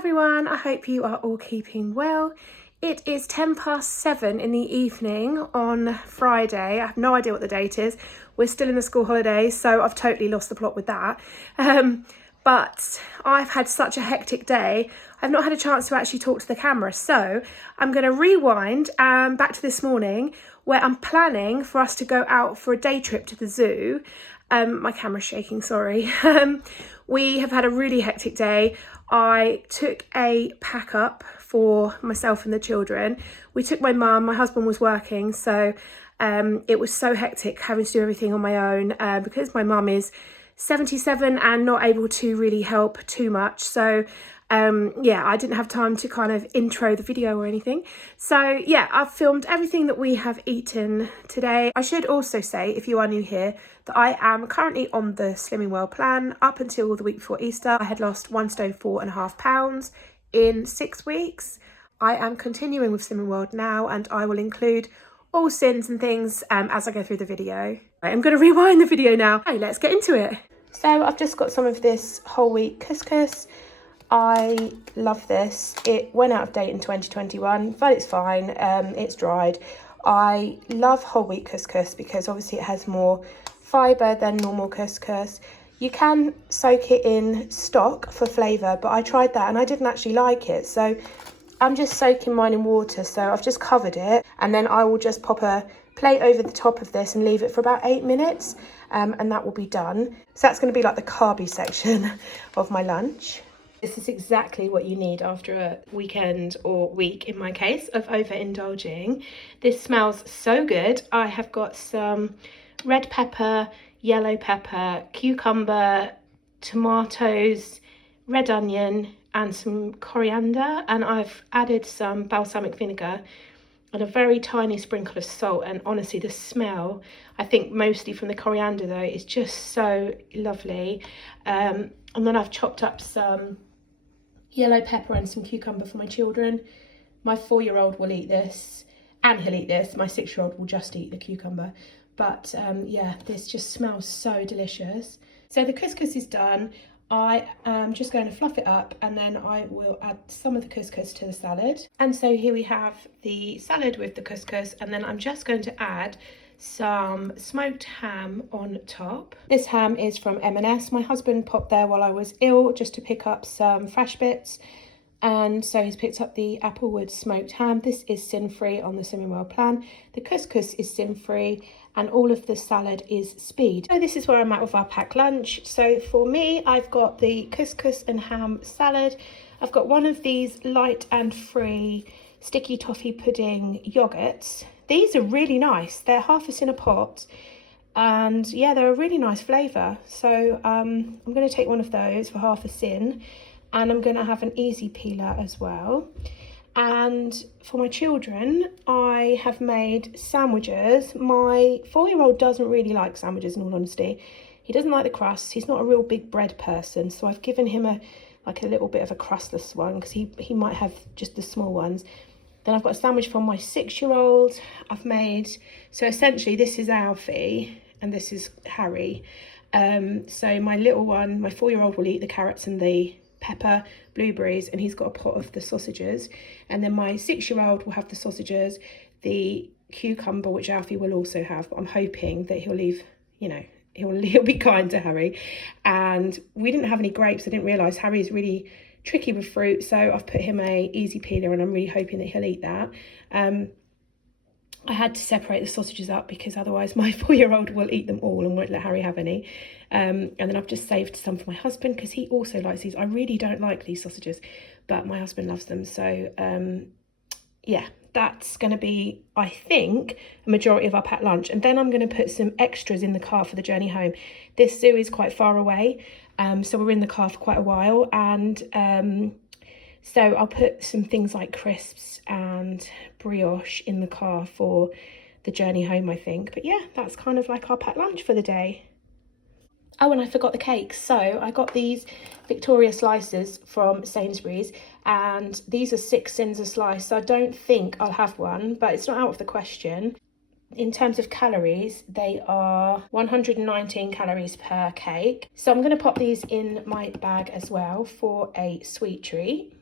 everyone, I hope you are all keeping well. It is 7:10 in the evening on Friday. I have no idea what the date is. We're still in the school holidays, so I've totally lost the plot with that. But I've had such a hectic day, I've not had a chance to actually talk to the camera. So I'm going to rewind back to this morning where I'm planning for us to go out for a day trip to the zoo. My camera's shaking, sorry. We have had a really hectic day. I took a pack up for myself and the children. We took my mum, my husband was working, so it was so hectic having to do everything on my own because my mum is 77 and not able to really help too much. So yeah, I didn't have time to kind of intro the video or anything. So yeah, I've filmed everything that we have eaten today. I should also say, if you are new here, that I am currently on the Slimming Well plan. Up until the week before Easter, I had lost 1 stone 4.5 pounds in 6 weeks. I am continuing with Slimming World now, and I will include all sins and things as I go through the video. I'm going to rewind the video now. Hey, let's get into it. So I've just got some of this whole wheat couscous. I love this. It went out of date in 2021, but it's fine. It's dried. I love whole wheat couscous because obviously it has more fibre than normal couscous. You can soak it in stock for flavour, but I tried that and I didn't actually like it. So I'm just soaking mine in water. So I've just covered it, and then I will just pop a plate over the top of this and leave it for about 8 minutes, and that will be done. So that's going to be like the carby section of my lunch. This is exactly what you need after a weekend or week, in my case, of overindulging. This smells so good. I have got some red pepper, yellow pepper, cucumber, tomatoes, red onion, and some coriander. And I've added some balsamic vinegar and a very tiny sprinkle of salt. And honestly, the smell, I think mostly from the coriander though, is just so lovely. And then I've chopped up some yellow pepper and some cucumber for my children. My 4-year-old will eat this, and he'll eat this. My 6-year-old will just eat the cucumber. But yeah, this just smells so delicious. So the couscous is done. I am just going to fluff it up, and then I will add some of the couscous to the salad. And so here we have the salad with the couscous, and then I'm just going to add some smoked ham on top. This ham is from M&S. My husband popped there while I was ill just to pick up some fresh bits, and so he's picked up the Applewood smoked ham. This is sin-free on the Slimming Well plan. The couscous is sin-free, and all of the salad is speed. So this is where I'm at with our packed lunch. So for me, I've got the couscous and ham salad. I've got one of these light and free sticky toffee pudding yogurts. These are really nice. They're half in a pot, and yeah, they're a really nice flavour. So I'm going to take one of those for half a sin, and I'm going to have an easy peeler as well. And for my children, I have made sandwiches. My 4-year-old doesn't really like sandwiches, in all honesty. He doesn't like the crust. He's not a real big bread person, so I've given him a little bit of a crustless one because he might have just the small ones. Then I've got a sandwich for my 6-year-old. I've made, so essentially this is Alfie and this is Harry. So my little one, my 4-year-old, will eat the carrots and the pepper, blueberries, and he's got a pot of the sausages. And then my 6-year-old will have the sausages, the cucumber, which Alfie will also have, but I'm hoping that he'll leave, you know, he'll be kind to Harry. And we didn't have any grapes. I didn't realise Harry's really tricky with fruit, so I've put him a easy peeler, and I'm really hoping that he'll eat that. I had to separate the sausages up because otherwise my 4-year-old will eat them all and won't let Harry have any. And then I've just saved some for my husband because he also likes these. I really don't like these sausages, but my husband loves them. So yeah, that's going to be, I think, a majority of our packed lunch. And then I'm going to put some extras in the car for the journey home. This zoo is quite far away, so we're in the car for quite a while. And so I'll put some things like crisps and brioche in the car for the journey home, I think. But yeah, that's kind of like our packed lunch for the day. Oh, and I forgot the cakes. So I got these Victoria slices from Sainsbury's, and these are 6 cents a slice. So I don't think I'll have one, but it's not out of the question. In terms of calories, they are 119 calories per cake. So I'm going to pop these in my bag as well for a sweet treat.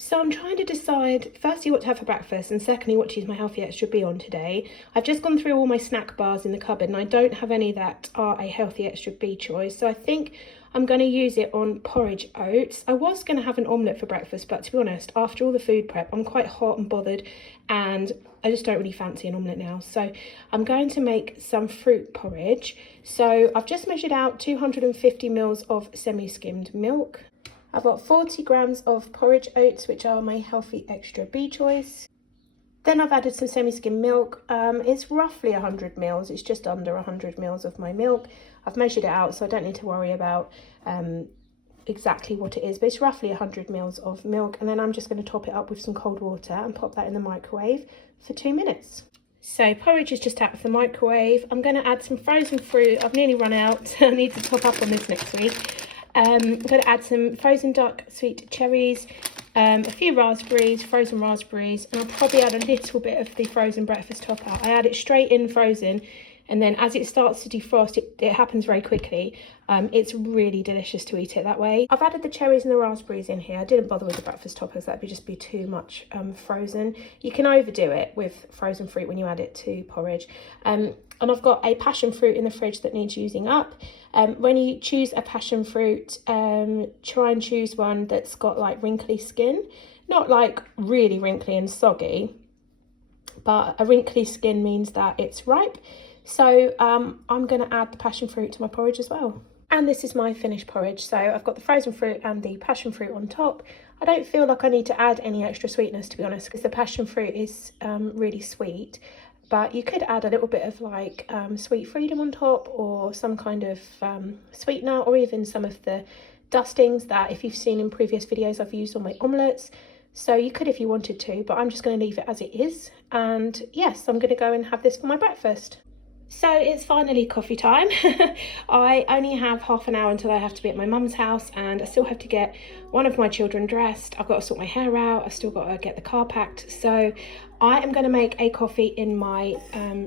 So I'm trying to decide, firstly, what to have for breakfast, and secondly, what to use my healthy extra B on today. I've just gone through all my snack bars in the cupboard, and I don't have any that are a healthy extra B choice. So I think I'm going to use it on porridge oats. I was going to have an omelette for breakfast, but to be honest, after all the food prep, I'm quite hot and bothered, and I just don't really fancy an omelette now. So I'm going to make some fruit porridge. So I've just measured out 250 mils of semi-skimmed milk. I've got 40 grams of porridge oats, which are my healthy extra B choice. Then I've added some semi-skim milk. It's roughly 100 mils. It's just under 100 mils of my milk. I've measured it out, so I don't need to worry about exactly what it is, but it's roughly 100 mils of milk. And then I'm just going to top it up with some cold water and pop that in the microwave for 2 minutes. So porridge is just out of the microwave. I'm going to add some frozen fruit. I've nearly run out. I need to top up on this next week. I'm going to add some frozen dark sweet cherries, a few raspberries, frozen raspberries, and I'll probably add a little bit of the frozen breakfast topper. I add it straight in frozen, and then as it starts to defrost, it happens very quickly. It's really delicious to eat it that way. I've added the cherries and the raspberries in here. I didn't bother with the breakfast toppers, that would just be too much frozen. You can overdo it with frozen fruit when you add it to porridge. And I've got a passion fruit in the fridge that needs using up. When you choose a passion fruit, try and choose one that's got like wrinkly skin. Not like really wrinkly and soggy, but a wrinkly skin means that it's ripe. So I'm going to add the passion fruit to my porridge as well. And this is my finished porridge. So I've got the frozen fruit and the passion fruit on top. I don't feel like I need to add any extra sweetness, to be honest, because the passion fruit is really sweet. But you could add a little bit of like sweet freedom on top, or some kind of sweetener, or even some of the dustings that, if you've seen in previous videos, I've used on my omelettes. So you could if you wanted to, but I'm just going to leave it as it is. And yes, I'm going to go and have this for my breakfast. So it's finally coffee time. I only have half an hour until I have to be at my mum's house, and I still have to get one of my children dressed. I've got to sort my hair out. I've still got to get the car packed. So I am going to make a coffee in my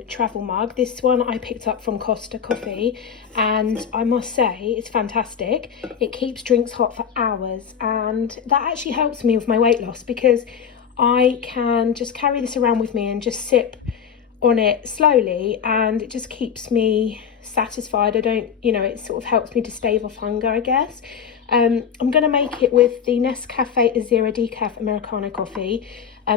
travel mug. This one I picked up from Costa Coffee, and I must say it's fantastic. It keeps drinks hot for hours, and that actually helps me with my weight loss, because I can just carry this around with me and just sip on it slowly, and it just keeps me satisfied. I don't, it sort of helps me to stave off hunger, I guess. I'm going to make it with the Nescafe Zero Decaf Americano coffee,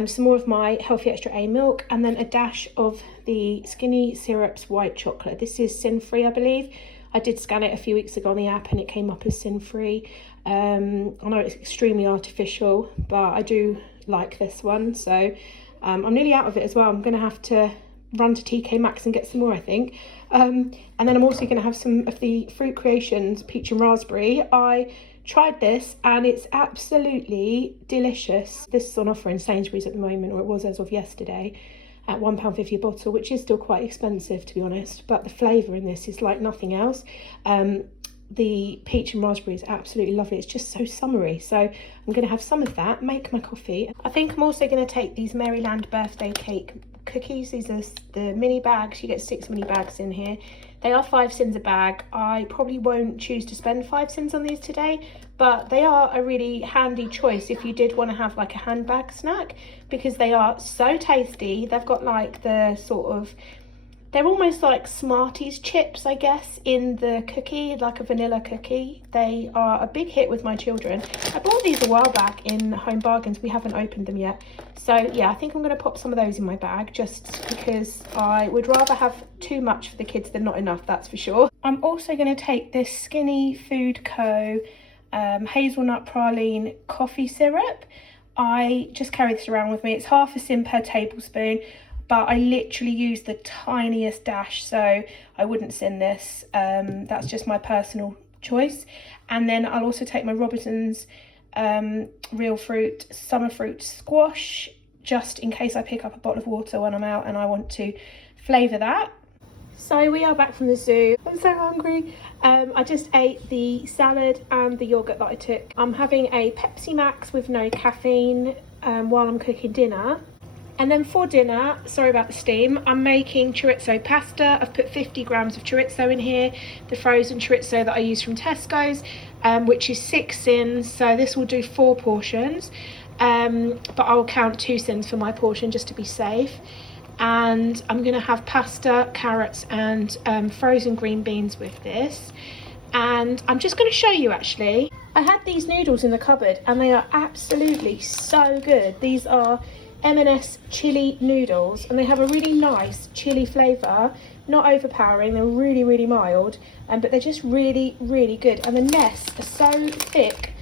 some more of my healthy extra A milk, and then a dash of the Skinny Syrups white chocolate. This is sin-free, I believe. I did scan it a few weeks ago on the app and it came up as sin-free. I know it's extremely artificial, but I do like this one. So I'm nearly out of it as well. I'm going to have to run to TK Maxx and get some more, I think. And then I'm also going to have some of the Fruit Creations peach and raspberry. I tried this and it's absolutely delicious. This is on offer in Sainsbury's at the moment, or it was as of yesterday, at £1.50 a bottle, which is still quite expensive, to be honest, but the flavour in this is like nothing else. The peach and raspberry is absolutely lovely. It's just so summery. So I'm going to have some of that, make my coffee. I think I'm also going to take these Maryland birthday cake cookies. These are the mini bags. You get 6 mini bags in here. They are 5 cents a bag. I probably won't choose to spend 5 cents on these today, but they are a really handy choice if you did want to have like a handbag snack, because they are so tasty. They've got like the sort of, they're almost like Smarties chips, I guess, in the cookie, like a vanilla cookie. They are a big hit with my children. I bought these a while back in Home Bargains. We haven't opened them yet. So yeah, I think I'm going to pop some of those in my bag, just because I would rather have too much for the kids than not enough, that's for sure. I'm also going to take this Skinny Food Co. hazelnut praline coffee syrup. I just carry this around with me. It's half a sim per tablespoon, but I literally use the tiniest dash, so I wouldn't sin this. That's just my personal choice. And then I'll also take my Robinson's real fruit summer fruit squash, just in case I pick up a bottle of water when I'm out and I want to flavour that. So we are back from the zoo. I'm so hungry. I just ate the salad and the yoghurt that I took. I'm having a Pepsi Max with no caffeine while I'm cooking dinner. And then for dinner, sorry about the steam, I'm making chorizo pasta. I've put 50 grams of chorizo in here, the frozen chorizo that I use from Tesco's, which is 6 sins, so this will do 4 portions. but I'll count 2 sins for my portion just to be safe. And I'm going to have pasta, carrots and frozen green beans with this. And I'm just going to show you actually. I had these noodles in the cupboard and they are absolutely so good. These are M&S chili noodles and they have a really nice chili flavour, not overpowering, they're really, really mild, but they're just really, really good. And the nests are so thick,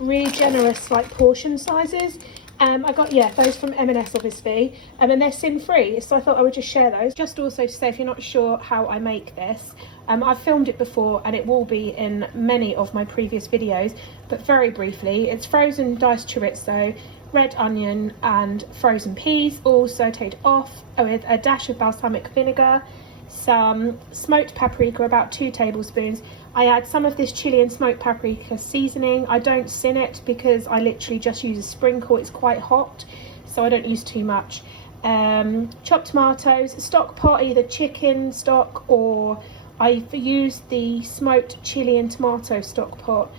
really generous like portion sizes. I got, yeah, those from M&S obviously, and they're sin free, so I thought I would just share those. Just also to say, if you're not sure how I make this, I've filmed it before and it will be in many of my previous videos, but very briefly, it's frozen diced chorizo, red onion and frozen peas, all sauteed off with a dash of balsamic vinegar, some smoked paprika, about 2 tablespoons. I add some of this chili and smoked paprika seasoning. I don't sin it because I literally just use a sprinkle. It's quite hot, so I don't use too much. Chopped tomatoes, stock pot, either chicken stock or I've used the smoked chili and tomato stock pot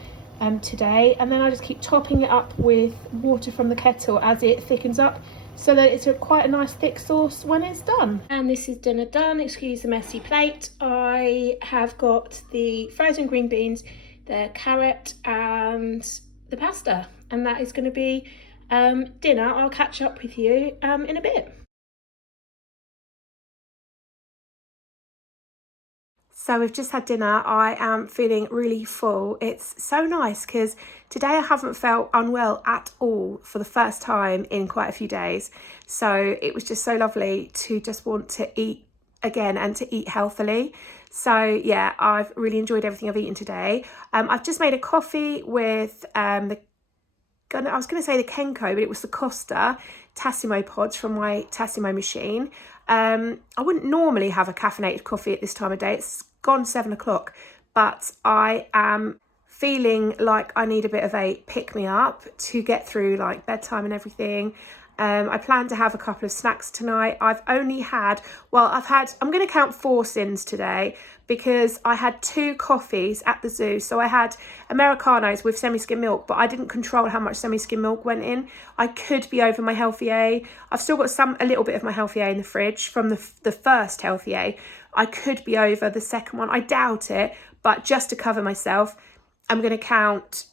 today. And then I just keep topping it up with water from the kettle as it thickens up, so that it's quite a nice thick sauce when it's done. And this is dinner done. Excuse the messy plate. I have got the frozen green beans, the carrot and the pasta, and that is going to be dinner. I'll catch up with you in a bit. So we've just had dinner. I am feeling really full. It's so nice because today I haven't felt unwell at all for the first time in quite a few days. So it was just so lovely to just want to eat again and to eat healthily. So yeah, I've really enjoyed everything I've eaten today. I've just made a coffee with I was going to say the Kenko, but it was the Costa Tassimo pods from my Tassimo machine. I wouldn't normally have a caffeinated coffee at this time of day. It's gone 7 o'clock, but I am feeling like I need a bit of a pick-me-up to get through like bedtime and everything. I plan to have a couple of snacks tonight. I'm going to count 4 sins today because I had 2 coffees at the zoo. So I had Americanos with semi-skim milk, but I didn't control how much semi-skim milk went in. I could be over my Healthy A. I've still got a little bit of my Healthy A in the fridge from the first Healthy A. I could be over the second one. I doubt it, but just to cover myself, I'm going to count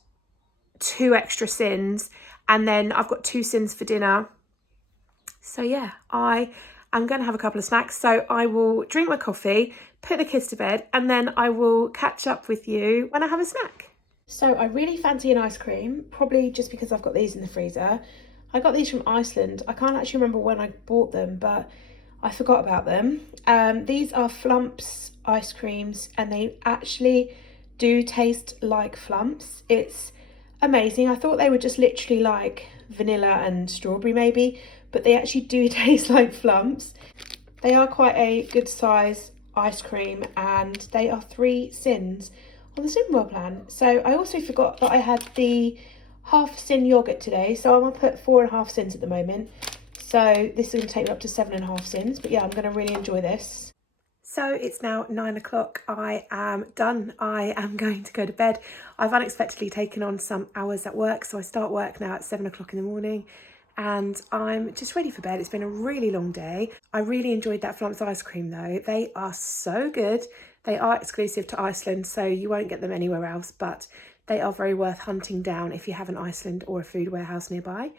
2 extra sins, and then I've got 2 sins for dinner. So yeah, I am going to have a couple of snacks. So I will drink my coffee, put the kids to bed, and then I will catch up with you when I have a snack. So I really fancy an ice cream, probably just because I've got these in the freezer. I got these from Iceland. I can't actually remember when I bought them, but I forgot about them. These are Flumps ice creams and they actually do taste like Flumps. It's amazing. I thought they were just literally like vanilla and strawberry maybe, but they actually do taste like Flumps. They are quite a good size ice cream and they are 3 sins on the Super Meal plan. So I also forgot that I had the half sin yogurt today, so I'm gonna put 4.5 sins at the moment. So this is going to take me up to 7.5 sins, but yeah, I'm going to really enjoy this. So it's now 9 o'clock. I am done. I am going to go to bed. I've unexpectedly taken on some hours at work, so I start work now at 7 o'clock in the morning and I'm just ready for bed. It's been a really long day. I really enjoyed that Flumps ice cream though. They are so good. They are exclusive to Iceland, so you won't get them anywhere else, but they are very worth hunting down if you have an Iceland or a food warehouse nearby.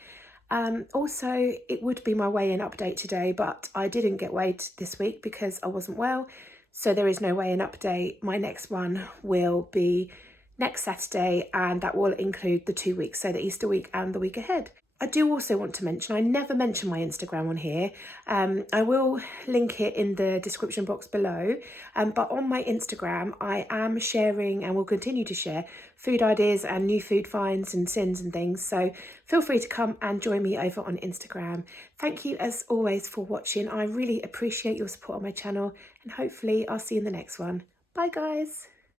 Also, it would be my weigh-in update today, but I didn't get weighed this week because I wasn't well, so there is no weigh-in update. My next one will be next Saturday, and that will include the 2 weeks, so the Easter week and the week ahead. I do also want to mention, I never mention my Instagram on here. I will link it in the description box below. But on my Instagram, I am sharing and will continue to share food ideas and new food finds and sins and things. So feel free to come and join me over on Instagram. Thank you as always for watching. I really appreciate your support on my channel and hopefully I'll see you in the next one. Bye guys.